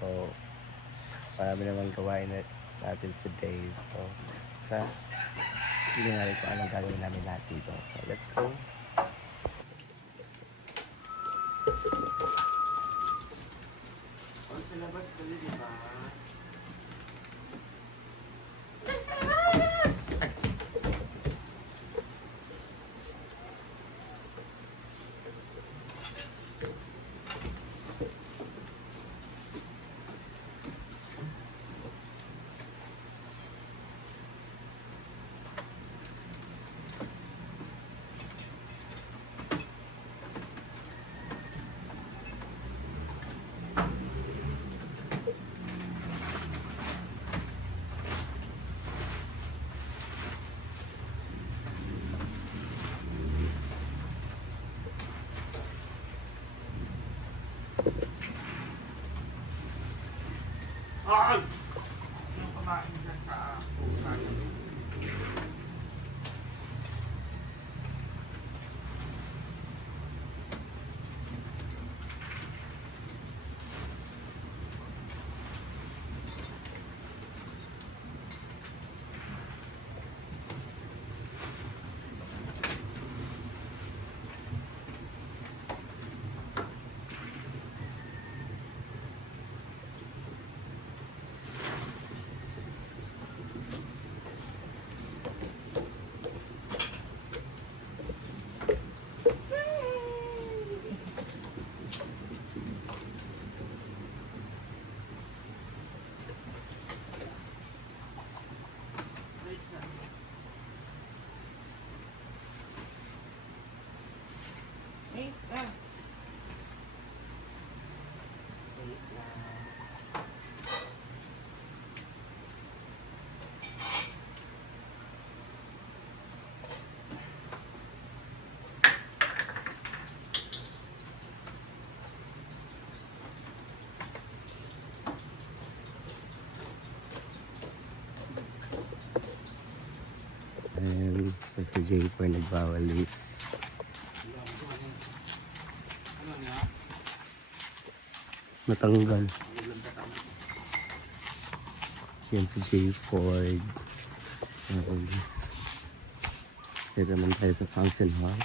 So, marami naman gawain natin today. So, hindi natin kung anong gagawin namin lahat dito. So, let's go. Silabas ko din, diba? Yung kumain dyan sa pusa. And sa si J4 nagbawalis. Ano niya? Natanggal. Yan si J4. Nagbawalis. Dito naman tayo sa function hall.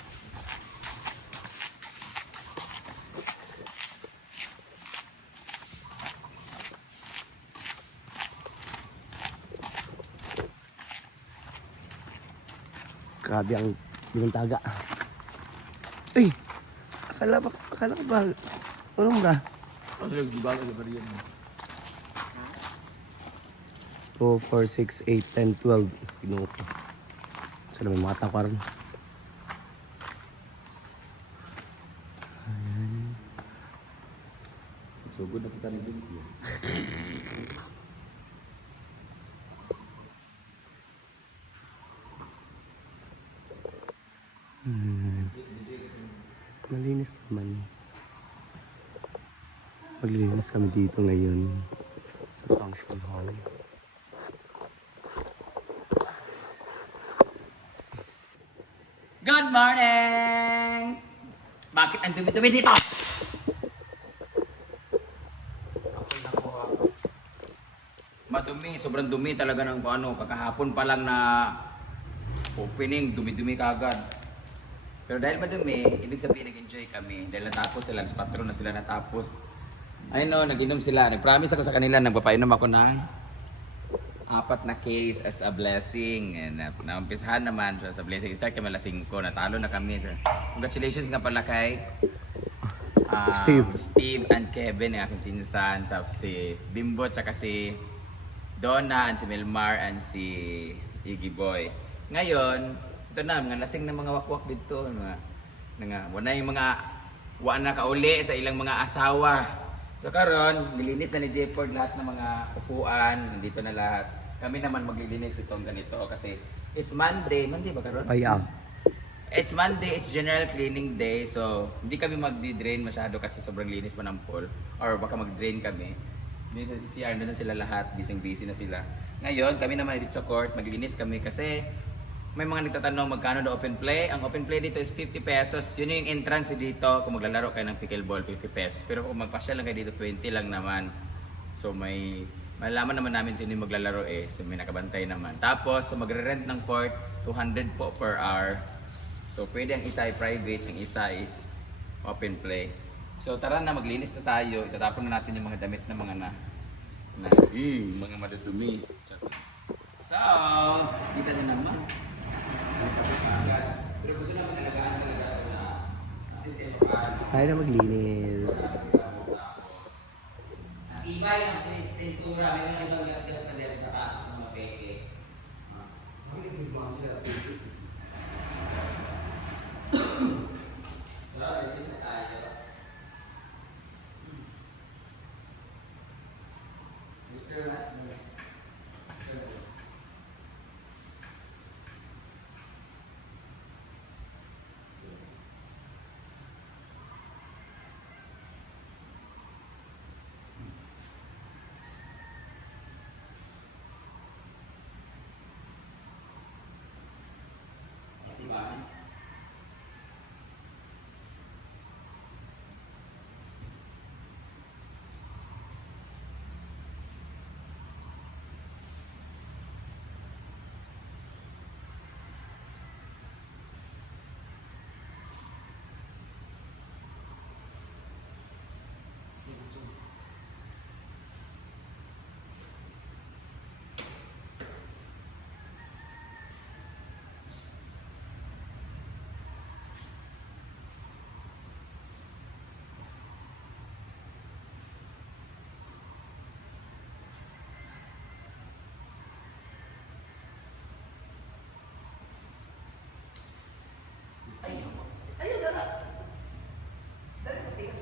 Grabe ang binuntaga. Ay! Akala ko ba? Anong ba? Ano yung gibala sa bariyan mo? 2, 4, 6, 8, 10, 12. Pinuha ko. Saan naman mga takwaran? Sugod na kita nito. Malinis naman. Maglilinis kami dito ngayon sa function hall. Good morning! Bakit ang dumi-dumi dito? Madumi, sobrang dumi talaga ng ano, kakahapon pa lang na opening, dumi-dumi kagad. Pero dahil madumi, ibig sabihin nag-enjoy kami. Dahil natapos sila, sa patron na sila natapos. Ayun no, nag-inom sila. Nag-promise ako sa kanila, nagpapainom ako ng 4 na case as a blessing. And naumpisahan naman sa blessing. Start kami alas 5, natalo na kami. So, congratulations nga pala kay Steve and Kevin, ang aking pinsan. Si Bimbo, tsaka si Donna, and si Melmar, and si Iggy Boy. Ngayon, ito na, mga lasing na mga wakwak dito. Wala yung mga wala na kauli sa ilang mga asawa. So karon, nilinis na ni J-Ford lahat ng mga upuan. Nandito na lahat. Kami naman maglilinis itong ganito kasi it's Monday. Monday ba karon? Ay, It's Monday, it's general cleaning day. So, hindi kami magdi-drain masyado kasi sobrang linis pa ng pool. Or baka mag-drain kami. Dito sa CR, doon na sila lahat. Busy na sila. Ngayon, kami naman dito sa court. Maglilinis kami kasi may mga nagtatanong magkano na open play. Ang open play dito is 50 pesos. Yun yung entrance dito. Kung maglalaro kayo ng pickleball, 50 pesos. Pero kung magpasyal lang kayo dito, 20 lang naman. So may malalaman naman namin sino yung maglalaro eh. So may nakabantay naman. Tapos so magre-rent ng court 200 po per hour. So pwede ang isa ay private, ang isa is open play. So tara na, maglinis na tayo. Itatapon na natin yung mga damit na mga mga madudumi. So, kita na naman. Pero gusto naman alagaan talaga na at least kayo paano. Tayo na maglinis. Ang ibay ng tintura, may mga ibang gas-gas na dyan sa taas ng mga peke.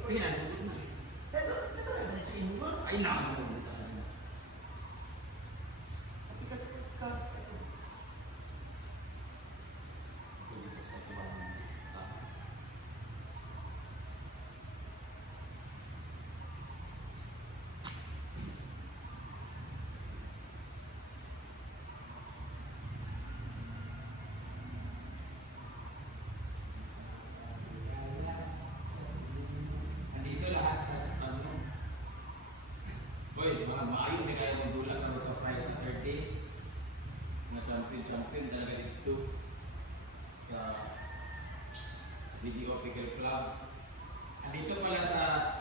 Sige na. Ay na. Nandito lahat sa Hoy, maayong di kayo magdula karon sa Friday sa 30. Mga champion talaga dito sa CDO Pickle Club. Andito pala sa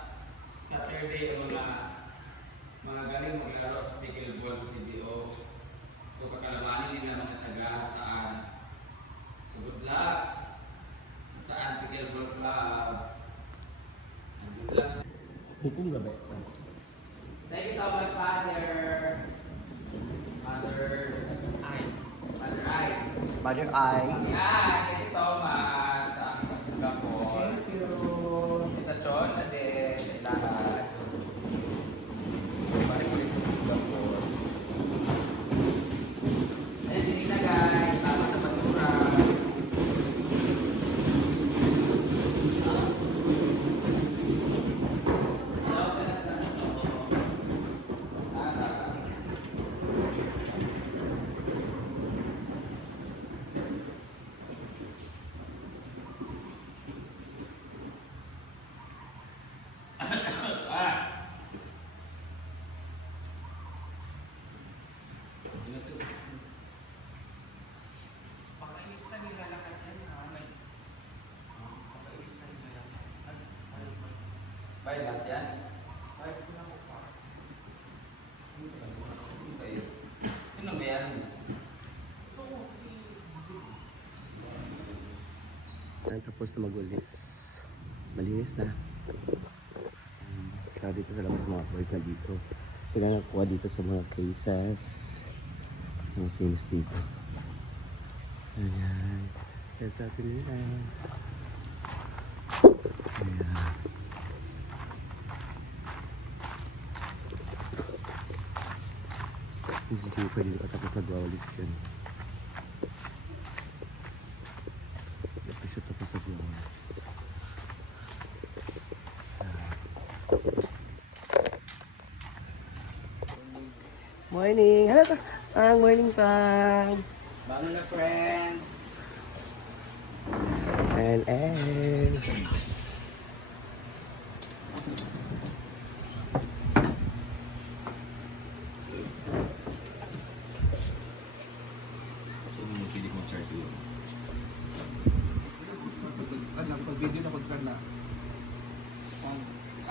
third day ang mga galing maglaro sa pickleball sa CDO. So kakalabanin nila mga taga saan. So good luck. Saan Pickleball Club. Good luck. Hukum gak, Be? Thank you so much, Father. Father I. Father I. Mother Eye. Yeah, thank you so much sa aking Singapore. Thank you. Kita Chon na din lahat. Balik ulit sa Singapore. Ayun, hindi na guys. Tama na basura. Baik lah ya. Sino ba yan? Tapos na magulis. Malinis na. Kaya dito sa labas mga boys na dito. Sila nakuha dito sa mga cases. Mga famous dito. Ayan. Kaya sa atin nila. Ayan. Hindi siya pwede ka tapos nagwawalis dyan. Hindi siya tapos nagwawalis. Morning! Hello pa! Morning pa! Bago na friend. And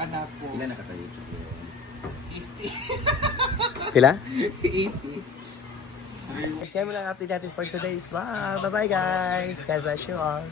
anak ko. Ilan na ka sa YouTube yun? 80. Pila? 80. Siya mo lang update natin for today's vlog. Bye-bye guys. God bless you all.